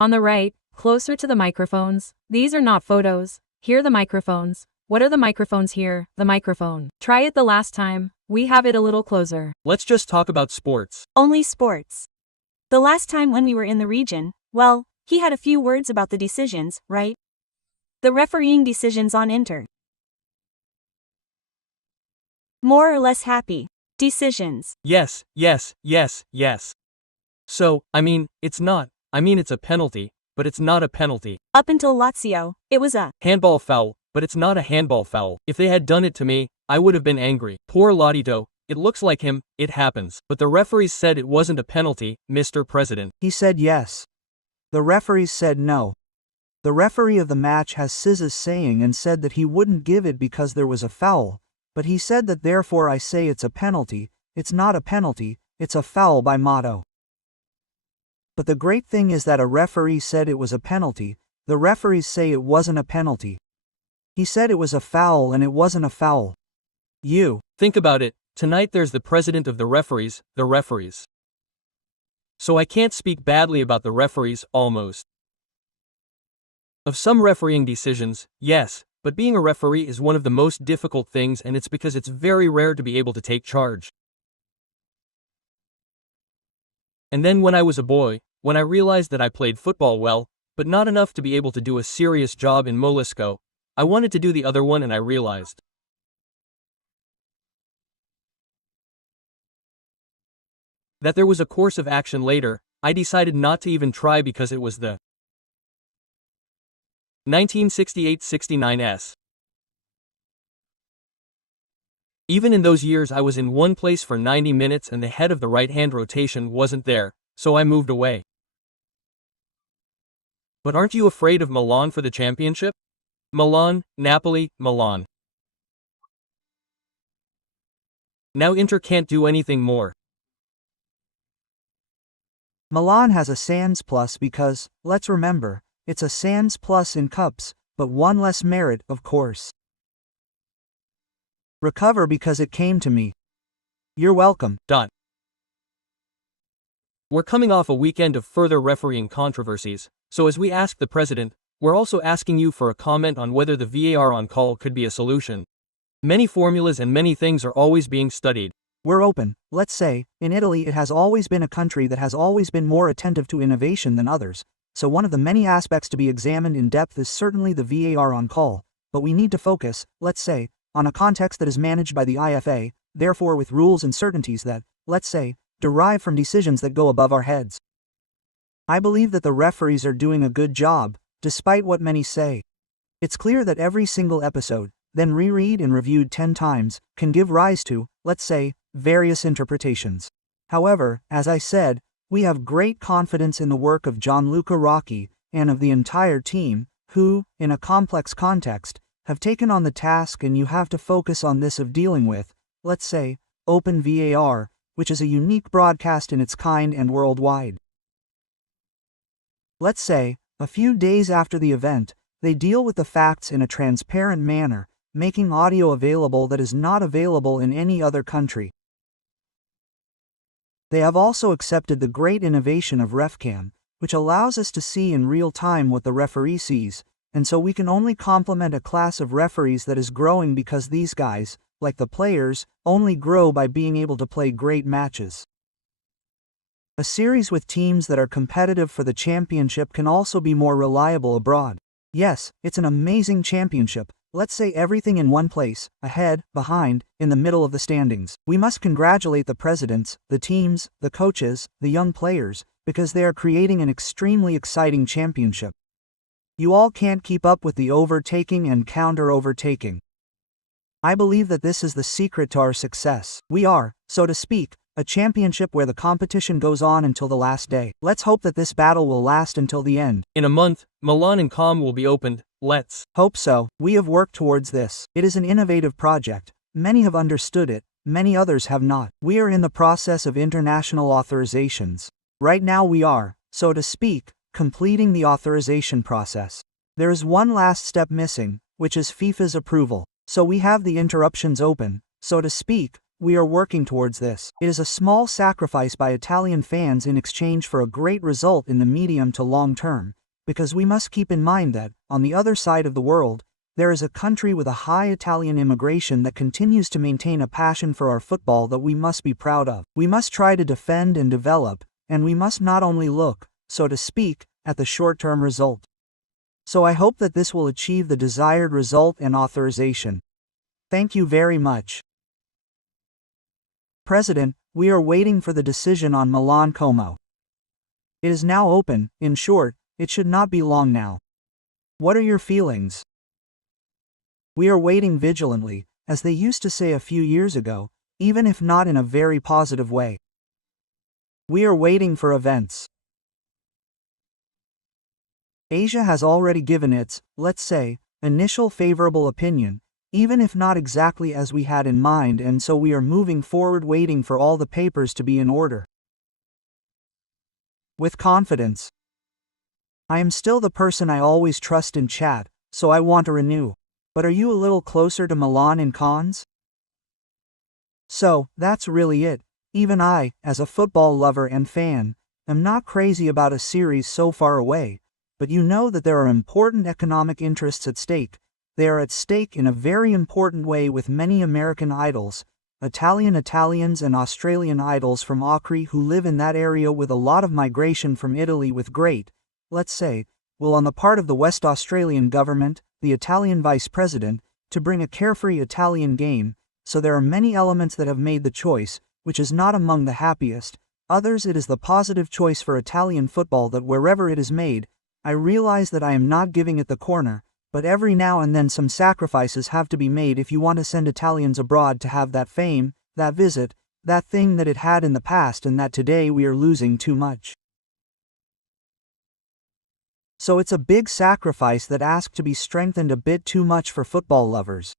On the right, closer to the microphones, these are not photos. Here are the microphones. What are the microphones here? The microphone. Try it the last time. We have it a little closer. Let's just talk about sports. Only sports. The last time when we were in the region, well, he had a few words about the decisions, right? The refereeing decisions on Inter. More or less happy. Decisions. Yes. So, it's not. It's a penalty, but it's not a penalty. Up until Lazio, it was a Handball foul, but it's not a handball foul. If they had done it to me, I would have been angry. Poor Lotito, it looks like him, it happens. But the referees said it wasn't a penalty, Mr. President. He said yes. The referees said no. The referee of the match has scissors saying and said that he wouldn't give it because there was a foul, but he said that therefore I say it's a penalty. It's not a penalty, it's a foul by motto. But the great thing is that a referee said it was a penalty. The referees say it wasn't a penalty. He said it was a foul and it wasn't a foul. You think about it, tonight there's the president of the referees. So I can't speak badly about the referees, almost. Of some refereeing decisions, yes, but being a referee is one of the most difficult things, and it's because it's very rare to be able to take charge. And then when I was a boy, when I realized that I played football well, but not enough to be able to do a serious job in Molisco, I wanted to do the other one, and I realized that there was a course of action later. I decided not to even try because it was the 1968-69s. Even in those years I was in one place for 90 minutes and the head of the right-hand rotation wasn't there, so I moved away. But aren't you afraid of Milan for the championship? Milan, Napoli, Milan. Now Inter can't do anything more. Milan has a sans plus because, let's remember, it's a sans plus in cups, but one less merit, of course. Recover because it came to me. You're welcome. We're coming off a weekend of further refereeing controversies, so as we asked the president, we're also asking you for a comment on whether the VAR on call could be a solution. Many formulas and many things are always being studied. We're open. Let's say, in Italy it has always been a country that has always been more attentive to innovation than others, so one of the many aspects to be examined in depth is certainly the VAR on call, but we need to focus, let's say, on a context that is managed by the IFA, therefore with rules and certainties that, let's say, derive from decisions that go above our heads. I believe that the referees are doing a good job, despite what many say. It's clear that every single episode, then reread and reviewed 10 times, can give rise to, let's say, various interpretations. However, as I said, we have great confidence in the work of Gianluca Rocchi and of the entire team, who, in a complex context, have taken on the task, and you have to focus on this, of dealing with, let's say, open VAR, which is a unique broadcast in its kind and worldwide. Let's say, a few days after the event, they deal with the facts in a transparent manner, making audio available that is not available in any other country. They have also accepted the great innovation of RefCam, which allows us to see in real time what the referee sees, and so we can only compliment a class of referees that is growing because these guys, like the players, only grow by being able to play great matches. A series with teams that are competitive for the championship can also be more reliable abroad. Yes, it's an amazing championship. Let's say everything in one place, ahead, behind, in the middle of the standings. We must congratulate the presidents, the teams, the coaches, the young players, because they are creating an extremely exciting championship. You all can't keep up with the overtaking and counter-overtaking. I believe that this is the secret to our success. We are, so to speak, a championship where the competition goes on until the last day. Let's hope that this battle will last until the end. In a month, Milan and Com will be opened. Let's hope so. We have worked towards this. It is an innovative project. Many have understood it, many others have not. We are in the process of international authorizations. Right now we are, so to speak, completing the authorization process. There is one last step missing, which is FIFA's approval. So we have the interruptions open, so to speak, we are working towards this. It is a small sacrifice by Italian fans in exchange for a great result in the medium to long term, because we must keep in mind that, on the other side of the world, there is a country with a high Italian immigration that continues to maintain a passion for our football that we must be proud of. We must try to defend and develop, and we must not only look, so to speak, at the short-term result. So I hope that this will achieve the desired result and authorization. Thank you very much. President, we are waiting for the decision on Milan Como. It is now open. In short, it should not be long now. What are your feelings? We are waiting vigilantly, as they used to say a few years ago, even if not in a very positive way. We are waiting for events. Asia has already given its, let's say, initial favorable opinion, even if not exactly as we had in mind, and so we are moving forward waiting for all the papers to be in order. With confidence. I am still the person I always trust in chat, so I want to renew. But are you a little closer to Milan in cons? So, that's really it. Even I, as a football lover and fan, am not crazy about a series so far away, but you know that there are important economic interests at stake. They are at stake in a very important way with many American idols, Italians and Australian idols from Acre who live in that area with a lot of migration from Italy with great, let's say, will on the part of the West Australian government, the Italian vice president, to bring a carefree Italian game, so there are many elements that have made the choice, which is not among the happiest. Others it is the positive choice for Italian football that wherever it is made, I realize that I am not giving it the corner, but every now and then some sacrifices have to be made if you want to send Italians abroad to have that fame, that visit, that thing that it had in the past and that today we are losing too much. So it's a big sacrifice that asks to be strengthened a bit too much for football lovers.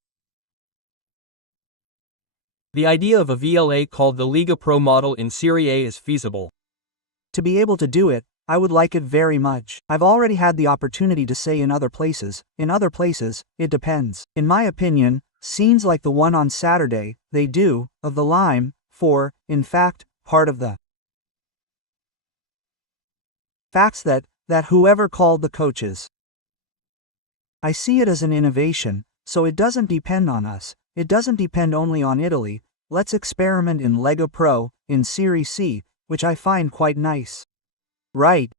The idea of a VLA called the Lega Pro model in Serie A is feasible. To be able to do it, I would like it very much. I've already had the opportunity to say in other places, it depends. In my opinion, scenes like the one on Saturday, they do, of the lime, for, in fact, part of the facts that whoever called the coaches. I see it as an innovation, so it doesn't depend on us, it doesn't depend only on Italy. Let's experiment in Lega Pro, in Serie C, which I find quite nice. Right,